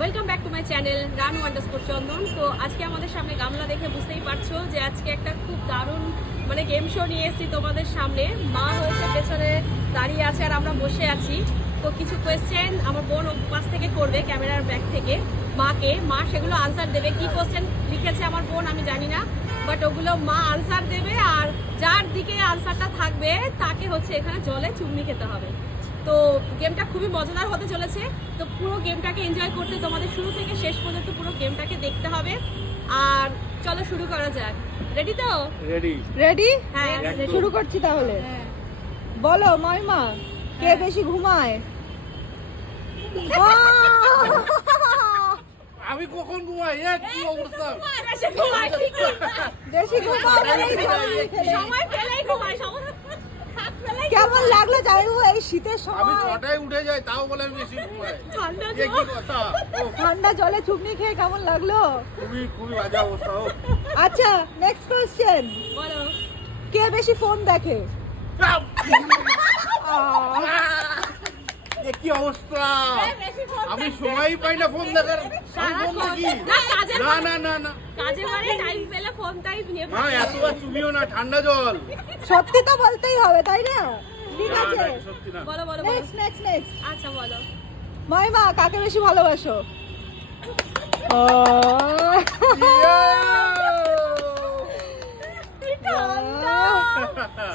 Welcome back to my channel Ranu underscore Chandan তো আজকে আমাদের সামনে গামলা দেখে বুঝতেই পারছ যে আজকে একটা খুব দারুণ মানে গেম শো নিয়ে এসেছি তোমাদের সামনে। মা হয়েছে, পেছনে দাঁড়িয়ে আছে আর আমরা বসে আছি। তো কিছু কোয়েশ্চেন আমার বোন পাশ থেকে করবে ক্যামেরার ব্যাক থেকে, মাকে। মা সেগুলো আনসার দেবে। কি কোয়েশ্চেন লিখেছে আমার বোন আমি জানি না বাট ওগুলো মা আনসার দেবে আর যার দিকে আনসারটা থাকবে, তাকে হচ্ছে এখানে জলে চুমনি খেতে হবে। তো গেমটা খুবই মজাদার হতে চলেছে। তো পুরো গেমটাকে এনজয় করতে তোমাদের শুরু থেকে শেষ পর্যন্ত পুরো গেমটাকে দেখতে হবে। আর চলো শুরু করা যাক। রেডি তো? রেডি রেডি হ্যাঁ শুরু করছি তাহলে। হ্যাঁ। বলো মাইমা কে হ্যাঁ। বেশি ঘুমায়? আমি কখন ঘুমাই? এ কি অবস্থা? বেশি খেলে। সময় পেলেই হাত পেলেই কেমন লাগল জামাইবাবু এই শীতের আমি সময়। ছটায় উঠে যাই তাও বলে আমি বেশি ঘুমাই ঠান্ডা কি কথা? ঠান্ডা জলে চুপনি খেয়ে কেমন লাগল? খুবই খুবই বাজে অবস্থা আচ্ছা নেক্সট কোশ্চেন বলো। কে বেশি ফোন দেখে? কি অবস্থা? আমি দেখতে। সময়ই পাই না ফোন দেখার। আমি না, না না না না। কাজে বাড়ি টাইম পেলে ফোনটাই নিয়ে মা এতবার চুমিও না ঠান্ডা জল। সত্যি তো বলতেই হবে তাই না? ঠিক আছে। সত্যি না। বলো বলো বলো। নেক্সট নেক্সট নেক্সট আচ্ছা বলো। মাইমা কাকে বেশি ভালোবাসো? ও, ঠান্ডা।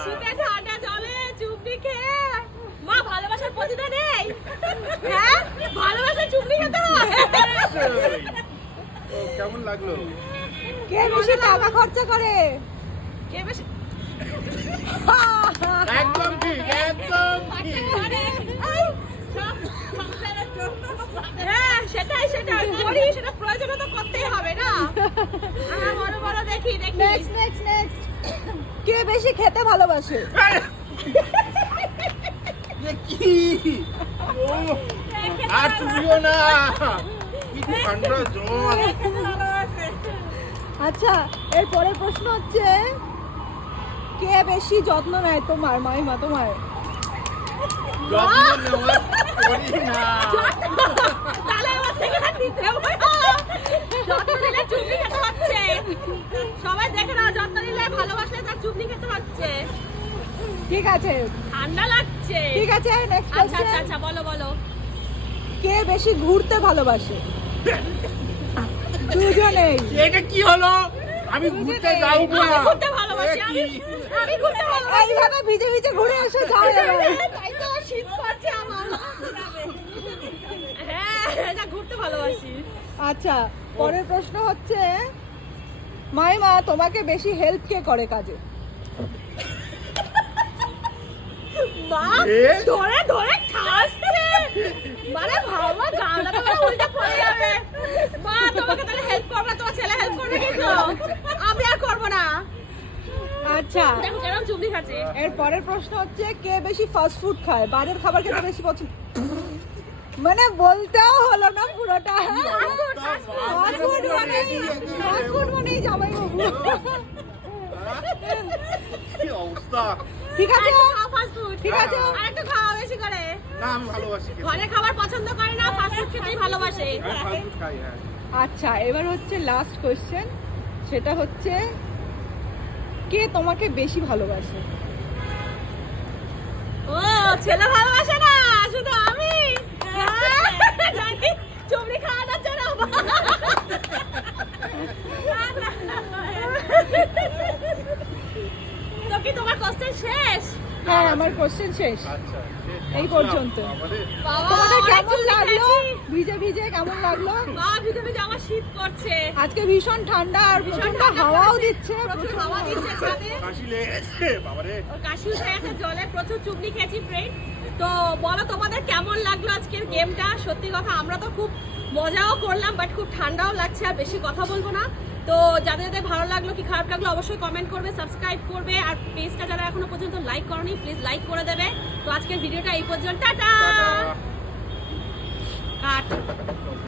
শীতে ঠান্ডা জলে চুপড়ি খেয়ে মা ভালোবাসার প্রতিটা নেই হ্যাঁ? ভালোবাসার চুপড়ি খেতে হয়। কেমন লাগল? কে বেশি টাকা খরচা করে? কে বেশি একদম ঠিক একদম হ্যাঁ সেটাই সেটাই। করি সেটা প্রয়োজন তো করতেই হবে না। বড় বড় দেখি দেখি। নেক্সট নেক্সট নেক্সট কে বেশি খেতে ভালোবাসে? কি? আর চুমিও না। কি ঠান্ডা জল আচ্ছা এর পরের প্রশ্ন হচ্ছে কে বেশি যত্ন নেয় তোমার মাইমা তোমার? সবাই দেখে না যত্ন নিলে ভালোবাসলে তার চুমনি খেতে হচ্ছে। ঠিক আছে। ঠান্ডা লাগছে। ঠিক আছে নেক্সট আচ্ছা আচ্ছা আচ্ছা বলো বলো। কে বেশি ঘুরতে ভালোবাসে? দুজনেই। এটা কি হলো? আমি ঘুরতে যাও না। আমি ঘুরতে ভালোবাসি আমি আমি ঘুরতে ভালোবাসি। এইভাবে ভিজে ভিজে ঘুরে এসে যাও তাই তো শীত করছে আমার। হ্যাঁ এটা ঘুরতে ভালোবাসি। আচ্ছা পরের প্রশ্ন হচ্ছে মাইমা তোমাকে বেশি হেল্প কে করে কাজে? মা ধরে ধরে খাসছে মানে ভাবা গালটা তো উল্টে পড়ে যাবে। মা তোমাকে তাহলে হেল্প করবে তোমার ছেলে হেল্প করবে কিন্তু। আমি আর করব না। আচ্ছা। দেখো খাচ্ছে। এর পরের প্রশ্ন হচ্ছে কে বেশি ফাস্ট ফুড খায়? বাইরের খাবার খেতে বেশি পছন্দ মানে বলতেও হলো না পুরোটা। মানে জামাই বাবু কি অবস্থা? ঠিক আছে? ঠিক আছে। আর একটু খাওয়া বেশি করে। না আমি ভালোবাসি ঘরে খাবার পছন্দ করে না ফাস্ট ফুড খেতেই ভালোবাসে। খাই হ্যাঁ। আচ্ছা এবার হচ্ছে লাস্ট কোশ্চেন সেটা হচ্ছে কে তোমাকে বেশি ভালোবাসে? ও ছেলে ভালোবাসে না শুধু আমি? হ্যাঁ, চুমড়ি খাওয়ানোর জন্য তো কি তোমার কোশ্চেন শেষ হ্যাঁ আমার কোশ্চেন শেষ। আচ্ছা এই পর্যন্ত। তোমাদের কেমন লাগল? ভিজে ভিজে কেমন লাগল? মা ভিতরে ভিতরে আমার শীত করছে। আজকে ভীষণ ঠান্ডা আর ভীষণ প্রচণ্ড হাওয়াও দিচ্ছে প্রচুর হাওয়া দিচ্ছে ছাদে কাশি লেগেছে বাবারে কাশি উঠে গেছে জলে প্রচুর চুবড়ি খেয়েছি ফ্রেন্ড তো বলো তোমাদের কেমন লাগল আজকের গেমটা সত্যি কথা আমরা তো খুব মজাও করলাম বাট খুব ঠান্ডাও লাগছে আর বেশি কথা বলব না। তো যাদের যাদের ভালো লাগল কি খারাপ লাগল অবশ্যই কমেন্ট করবে সাবস্ক্রাইব করবে আর পেজটা যারা এখনও পর্যন্ত লাইক করনি প্লিজ লাইক করে দেবে। তো আজকের ভিডিওটা এই পর্যন্ত টাটা! কাট।